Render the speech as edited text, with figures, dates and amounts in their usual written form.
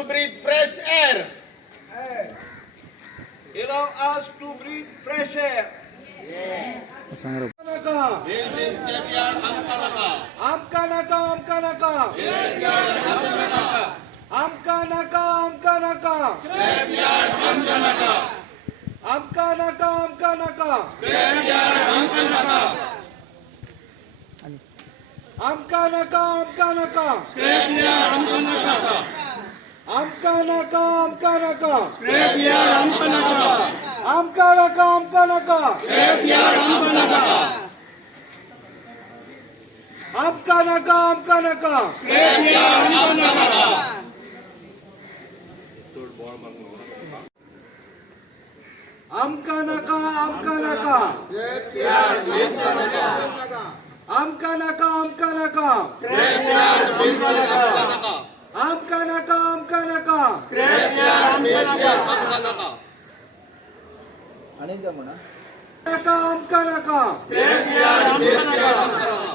to breathe fresh air. Allow us to breathe fresh air. Visit scrapyard Amkanaka. Amkanaka, Amkanaka. Amkanaka, Amkanaka. Scrapyard Amkanaka. Amkanaka, Amkanaka. Scrapyard Amkanaka. Amkanaka, Amkanaka. Scrapyard Amkanaka. Amkanaka, Amkanaka. Scrapyard Amkanaka. Amkanaka, Amkanaka. Scrapyard Amkanaka. Amkanaka, Amkanaka. Scrapyard Amkanaka. Amkanaka, Amkanaka. Amkanaka, Amkanaka. Scrapyard Amkanaka. Amkanaka, Amkanaka. Scrapyard Amkanaka. Amkanaka, Amkanaka. Scrapyard Amkanaka.